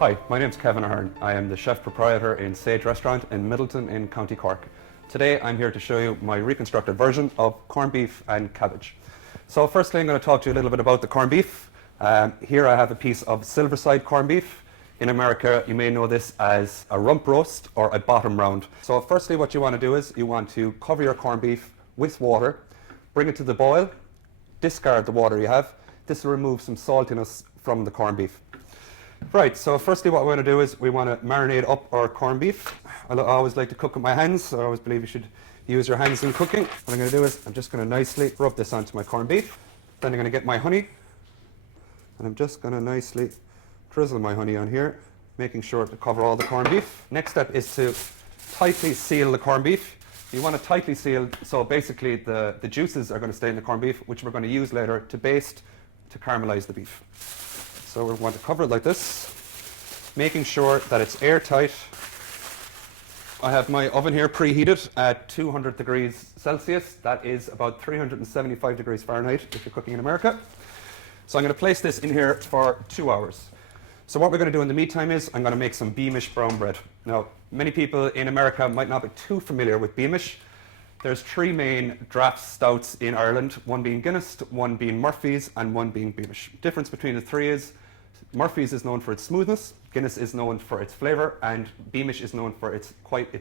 Hi, my name's Kevin Ahearn. I am the chef proprietor in Sage Restaurant in Middleton in County Cork. Today I'm here to show you my reconstructed version of corned beef and cabbage. So firstly I'm going to talk to you a little bit about the corned beef. Here I have a piece of silverside corned beef. In America you may know this as a rump roast or a bottom round. So firstly what you want to do is you want to cover your corned beef with water, bring it to the boil, discard the water you have. This will remove some saltiness from the corned beef. Right, so firstly what we want to do is we want to marinate up our corned beef. I always like to cook with my hands, so I always believe you should use your hands in cooking. What I'm going to do is I'm just going to nicely rub this onto my corned beef. Then I'm going to get my honey, and I'm just going to nicely drizzle my honey on here, making sure to cover all the corned beef. Next step is to tightly seal the corned beef. You want to tightly seal, so basically the juices are going to stay in the corned beef, which we're going to use later to baste, to caramelize the beef. So we want to cover it like this, making sure that it's airtight. I have my oven here preheated at 200 degrees Celsius. That is about 375 degrees Fahrenheit if you're cooking in America. So I'm going to place this in here for 2 hours. So what we're going to do in the meantime is I'm going to make some Beamish brown bread. Now, many people in America might not be too familiar with Beamish. There's three main draft stouts in Ireland, one being Guinness, one being Murphy's, and one being Beamish. The difference between the three is Murphy's is known for its smoothness, Guinness is known for its flavour, and Beamish is known for its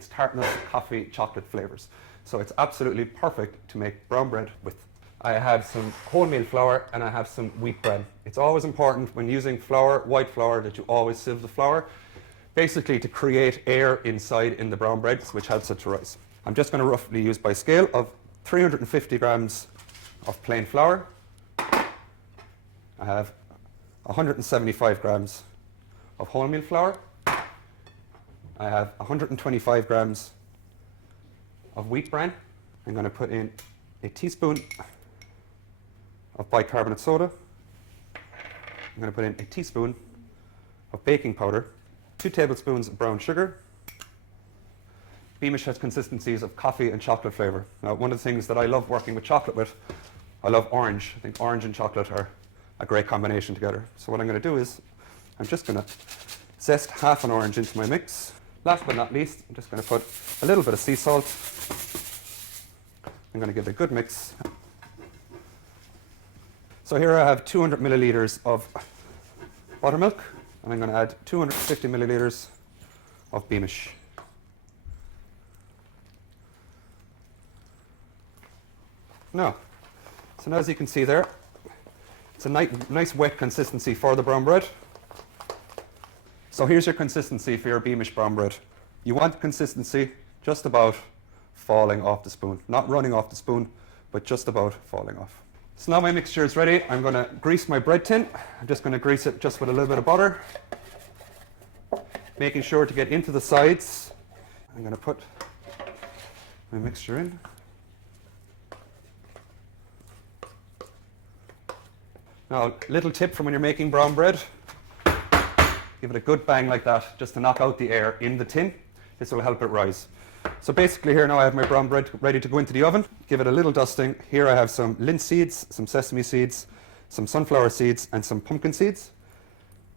tartness, coffee, chocolate flavours. So it's absolutely perfect to make brown bread with. I have some wholemeal flour and I have some wheat bread. It's always important when using flour, white flour, that you always sieve the flour, basically to create air inside in the brown bread, which helps it to rise. I'm just going to roughly use by scale of 350 grams of plain flour. I have 175 grams of wholemeal flour. I have 125 grams of wheat bran. I'm going to put in a teaspoon of bicarbonate soda. I'm going to put in a teaspoon of baking powder, 2 tablespoons of brown sugar. Beamish has consistencies of coffee and chocolate flavour. Now, one of the things that I love working with chocolate with, I love orange. I think orange and chocolate are a great combination together. So what I'm going to do is I'm just going to zest half an orange into my mix. Last but not least, I'm just going to put a little bit of sea salt. I'm going to give it a good mix. So here I have 200 millilitres of buttermilk, and I'm going to add 250 millilitres of Beamish. Now, so now as you can see there, it's a nice wet consistency for the brown bread. So here's your consistency for your Beamish brown bread. You want the consistency just about falling off the spoon. Not running off the spoon, but just about falling off. So now my mixture is ready. I'm going to grease my bread tin. I'm just going to grease it just with a little bit of butter, making sure to get into the sides. I'm going to put my mixture in. Now, little tip from when you're making brown bread, give it a good bang like that, just to knock out the air in the tin. This will help it rise. So basically here now I have my brown bread ready to go into the oven. Give it a little dusting. Here I have some linseed seeds, some sesame seeds, some sunflower seeds, and some pumpkin seeds.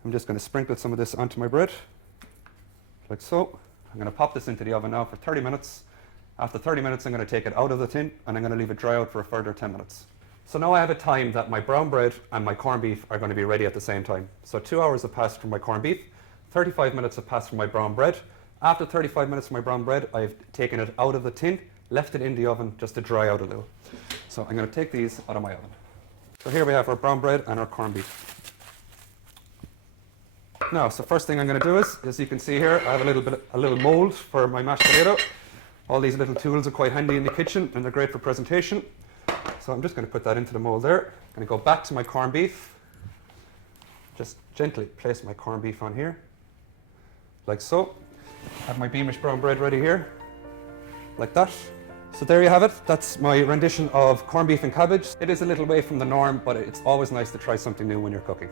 I'm just going to sprinkle some of this onto my bread, like so. I'm going to pop this into the oven now for 30 minutes. After 30 minutes I'm going to take it out of the tin, and I'm going to leave it dry out for a further 10 minutes. So now I have a time that my brown bread and my corned beef are going to be ready at the same time. So 2 hours have passed from my corned beef, 35 minutes have passed from my brown bread. After 35 minutes from my brown bread, I've taken it out of the tin, left it in the oven just to dry out a little. So I'm going to take these out of my oven. So here we have our brown bread and our corned beef. Now, so first thing I'm going to do is, as you can see here, I have a little mold for my mashed potato. All these little tools are quite handy in the kitchen and they're great for presentation. So I'm just going to put that into the mold there. I'm going to go back to my corned beef. Just gently place my corned beef on here, like so. I have my Beamish brown bread ready here, like that. So there you have it. That's my rendition of corned beef and cabbage. It is a little way from the norm, but it's always nice to try something new when you're cooking.